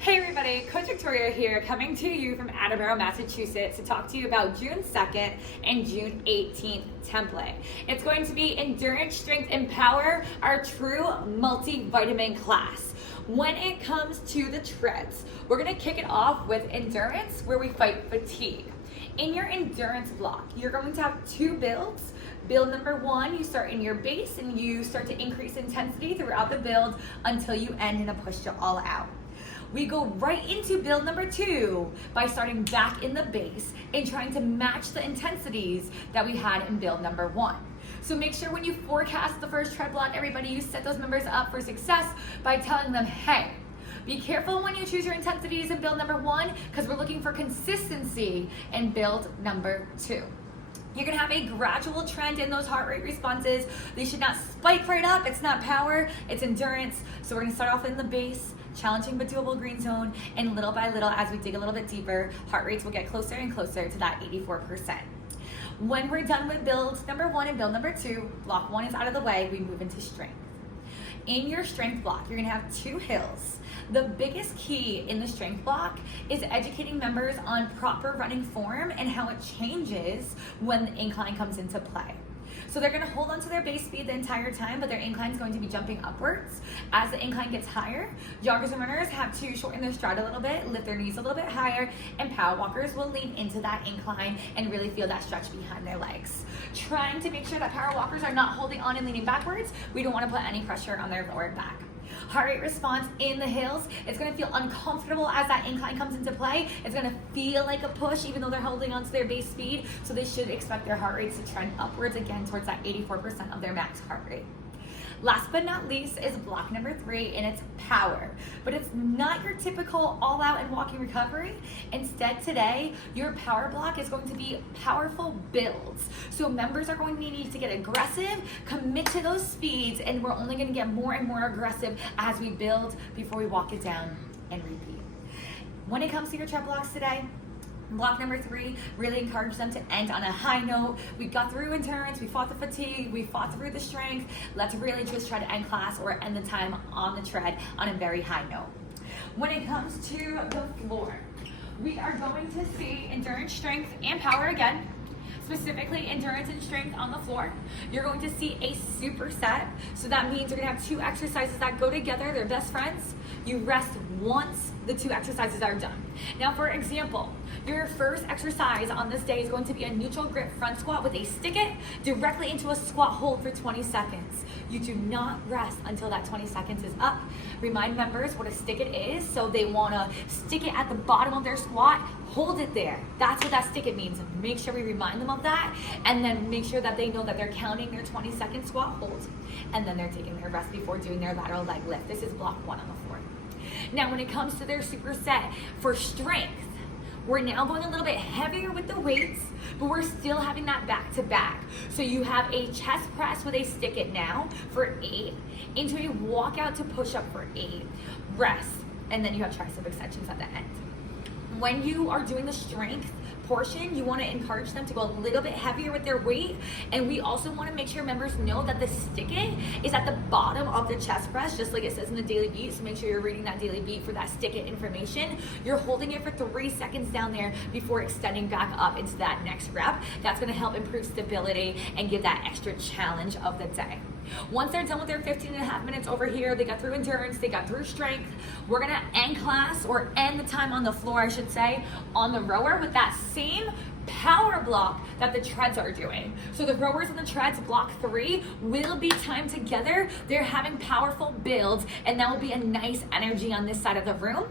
Hey everybody, Coach Victoria here, coming to you from Attleboro, Massachusetts to talk to you about June 2nd and June 18th template. It's going to be Endurance, Strength, and Power, our true multivitamin class. When it comes to the treads, we're going to kick it off with endurance, where we fight fatigue. In your endurance block, you're going to have two builds. Build number one, you start in your base and you start to increase intensity throughout the build until you end in a push to all out. We go right into build number two by starting back in the base and trying to match the intensities that we had in build number one. So make sure when you forecast the first tread block, everybody, you set those members up for success by telling them, hey, be careful when you choose your intensities in build number one, because we're looking for consistency in build number two. You're gonna have a gradual trend in those heart rate responses. They should not spike right up. It's not power, it's endurance. So we're gonna start off in the base, challenging but doable green zone, and little by little, as we dig a little bit deeper, heart rates will get closer and closer to that 84%. When we're done with build number one and build number two, block one is out of the way, we move into strength. In your strength block, you're gonna have two hills. The biggest key in the strength block is educating members on proper running form and how it changes when the incline comes into play. So they're gonna hold onto their base speed the entire time, but their incline is going to be jumping upwards. As the incline gets higher, joggers and runners have to shorten their stride a little bit, lift their knees a little bit higher, and power walkers will lean into that incline and really feel that stretch behind their legs. Trying to make sure that power walkers are not holding on and leaning backwards. We don't wanna put any pressure on their lower back. Heart rate response in the hills, it's gonna feel uncomfortable as that incline comes into play. It's gonna feel like a push even though they're holding onto their base speed. So they should expect their heart rates to trend upwards again towards that 84% of their max heart rate. Last but not least is block number three, and it's power. But it's not your typical all out and walking recovery. Instead today, your power block is going to be powerful builds. So members are going to need to get aggressive, commit to those speeds, and we're only gonna get more and more aggressive as we build before we walk it down and repeat. When it comes to your tread blocks today, block number three, really encourage them to end on a high note. We got through endurance, we fought the fatigue, we fought through the strength. Let's really just try to end class or end the time on the tread on a very high note. When it comes to the floor, we are going to see endurance, strength, and power again. Specifically endurance and strength on the floor. You're going to see a superset. So that means you're gonna have two exercises that go together, they're best friends. You rest once the two exercises are done. Now for example, your first exercise on this day is going to be a neutral grip front squat with a stick it directly into a squat hold for 20 seconds. You do not rest until that 20 seconds is up. Remind members what a stick it is. So they wanna stick it at the bottom of their squat, hold it there. That's what that stick it means. Make sure we remind them of that, and then make sure that they know that they're counting their 20-second squat hold, and then they're taking their rest before doing their lateral leg lift. This is block one on the floor. Now when it comes to their superset for strength, we're now going a little bit heavier with the weights, but we're still having that back to back. So you have a chest press with a stick it now for 8, into a walkout to push up for 8, rest, and then you have tricep extensions at the end. When you are doing the strength portion, you want to encourage them to go a little bit heavier with their weight, and we also want to make sure members know that the stick it is at the bottom of the chest press, just like it says in the daily beat. So make sure you're reading that daily beat for that stick it information. You're holding it for 3 seconds down there before extending back up into that next rep. That's going to help improve stability and give that extra challenge of the day. Once they're done with their 15.5 minutes over here, they got through endurance, they got through strength, we're gonna end class, or end the time on the floor, I should say, on the rower with that same power block that the treads are doing. So the rowers and the treads, block 3, will be timed together. They're having powerful builds, and that will be a nice energy on this side of the room.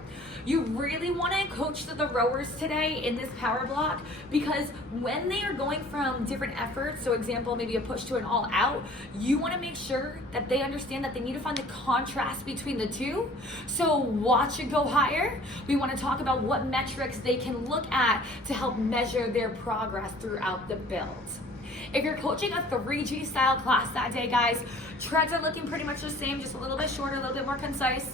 You really want to coach the rowers today in this power block, because when they are going from different efforts, so example, maybe a push to an all out, you want to make sure that they understand that they need to find the contrast between the two. So watch it go higher. We want to talk about what metrics they can look at to help measure their progress throughout the build. If you're coaching a 3G style class that day, guys, treads are looking pretty much the same, just a little bit shorter, a little bit more concise.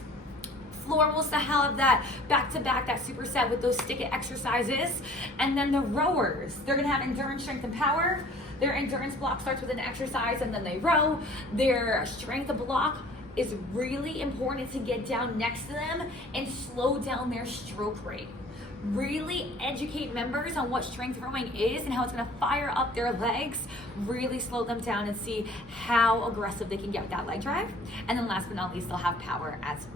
Floor will still have that back-to-back, that superset with those stick it exercises. And then the rowers, they're gonna have endurance, strength, and power. Their endurance block starts with an exercise and then they row. Their strength block is really important to get down next to them and slow down their stroke rate. Really educate members on what strength rowing is and how it's going to fire up their legs, really slow them down and see how aggressive they can get with that leg drive. And then last but not least, they'll have power as well.